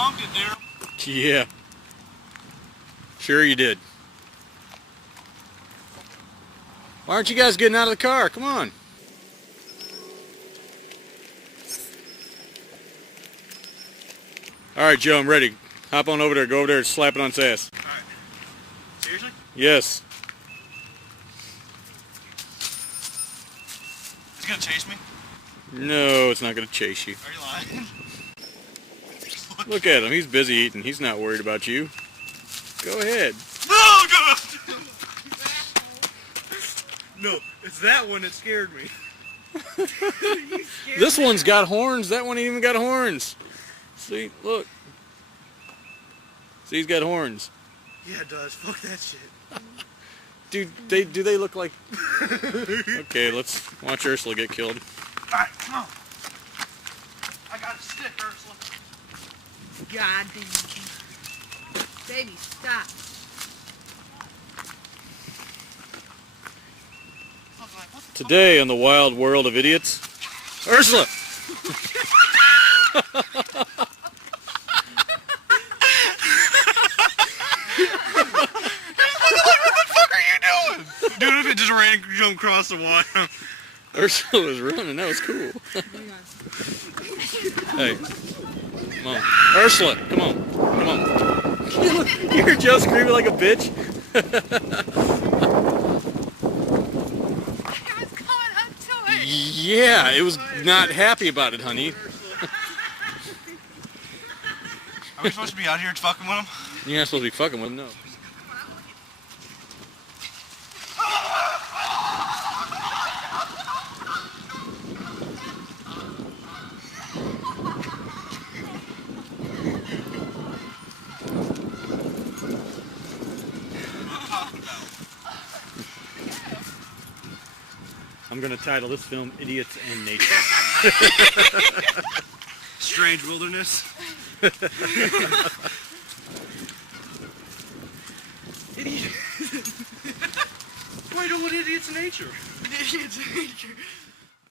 honked it there. Yeah. Sure you did. Why aren't you guys getting out of the car? Come on. Alright, Joe, I'm ready. Hop on over there. Go over there and slap it on its ass. Alright. Seriously? Yes. It's gonna chase me? No, it's not going to chase you. Are you lying? Look at him. He's busy eating. He's not worried about you. Go ahead. No, God! No, it's that one that scared me. This one's got horns. That one ain't even got horns. See, look. See, he's got horns. Yeah, it does. Fuck that shit. Dude, do they look like... Okay, let's watch Ursula get killed. Alright, come on. I got a stick, Ursula. God damn. Baby, stop. Today on the wild world of idiots, Ursula! Dude, if it just ran and jumped across the water. Ursula was running, that was cool. Hey, come on. Ursula, come on, come on. You heard Joe screaming like a bitch? It was coming up to it. Yeah, it was not happy about it, honey. Are we supposed to be out here fucking with him? You're not supposed to be fucking with him, no. I'm going to title this film Idiots and Nature. Strange wilderness. Idiots. Why don't want idiots in nature? Idiots in nature.